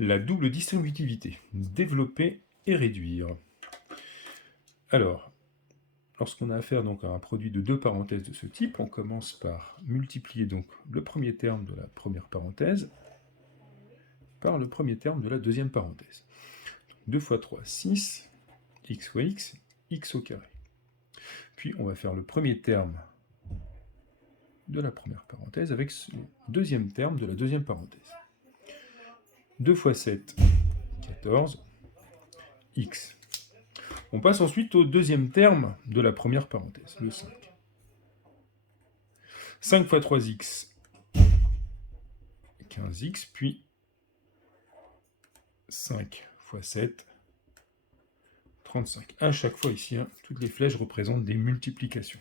La double distributivité, développer et réduire. Alors, lorsqu'on a affaire donc à un produit de deux parenthèses de ce type, on commence par multiplier donc le premier terme de la première parenthèse par le premier terme de la deuxième parenthèse. 2 fois 3, 6, x fois x, x au carré. Puis on va faire le premier terme de la première parenthèse avec le deuxième terme de la deuxième parenthèse. 2 fois 7, 14, x. On passe ensuite au deuxième terme de la première parenthèse, le 5. 5 fois 3x, 15x, puis 5 fois 7, 35. À chaque fois ici, toutes les flèches représentent des multiplications.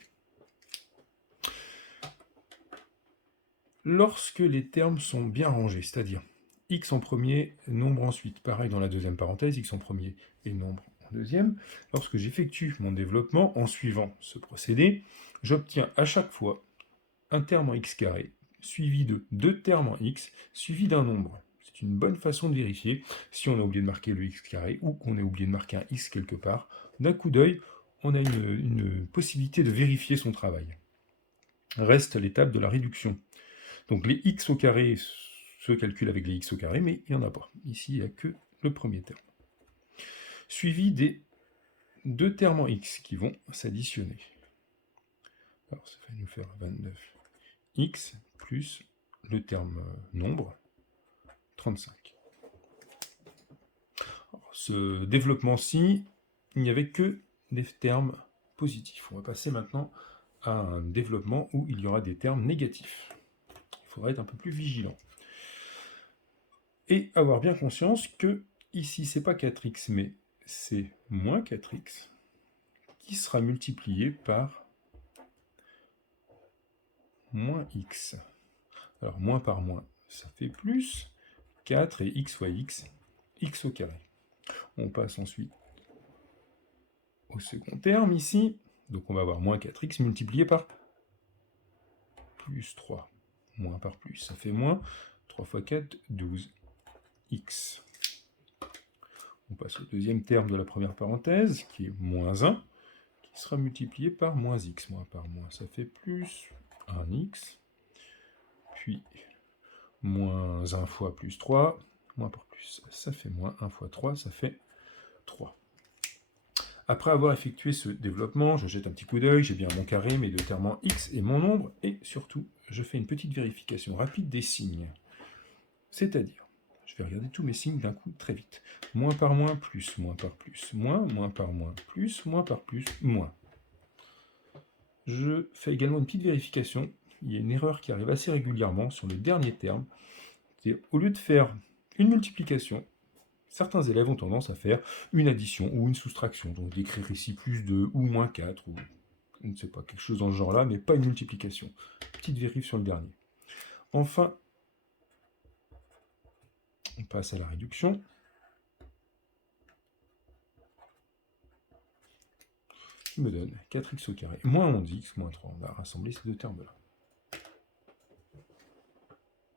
Lorsque les termes sont bien rangés, c'est-à-dire x en premier, nombre ensuite, pareil dans la deuxième parenthèse, x en premier et nombre en deuxième, lorsque j'effectue mon développement en suivant ce procédé, j'obtiens à chaque fois un terme en x carré, suivi de deux termes en x, suivi d'un nombre. C'est une bonne façon de vérifier si on a oublié de marquer le x carré ou qu'on a oublié de marquer un x quelque part. D'un coup d'œil, on a une possibilité de vérifier son travail. Reste l'étape de la réduction. Donc les x au carré se calculent avec les x au carré, mais il n'y en a pas. Ici, il n'y a que le premier terme. Suivi des deux termes en x qui vont s'additionner. Alors ça va nous faire 29x plus le terme nombre, 35. Alors, ce développement-ci, il n'y avait que des termes positifs. On va passer maintenant à un développement où il y aura des termes négatifs. Il faudra être un peu plus vigilant. Et avoir bien conscience que ici, c'est pas 4x, mais c'est moins 4x qui sera multiplié par moins x. Alors, moins par moins, ça fait plus 4 et x fois x, x au carré. On passe ensuite au second terme ici. Donc, on va avoir moins 4x multiplié par plus 3. Moins par plus, ça fait moins 3 fois 4, 12. X. On passe au deuxième terme de la première parenthèse, qui est moins 1, qui sera multiplié par moins x. Moins par moins, ça fait plus 1x. Puis, moins 1 fois plus 3. Moins par plus, ça fait moins 1 fois 3, ça fait 3. Après avoir effectué ce développement, je jette un petit coup d'œil, j'ai bien mon carré, mes deux termes en x et mon nombre, et surtout, je fais une petite vérification rapide des signes. C'est-à-dire, je vais regarder tous mes signes d'un coup très vite. Moins par moins, plus, moins par plus, moins par moins, plus, moins par plus, moins. Je fais également une petite vérification. Il y a une erreur qui arrive assez régulièrement sur le dernier terme. C'est au lieu de faire une multiplication, certains élèves ont tendance à faire une addition ou une soustraction. Donc d'écrire ici plus 2 ou moins 4, ou je ne sais pas, quelque chose dans ce genre-là, mais pas une multiplication. Petite vérif sur le dernier. Enfin, on passe à la réduction. Qui me donne 4x au carré, moins 11x, moins 3. On va rassembler ces deux termes-là.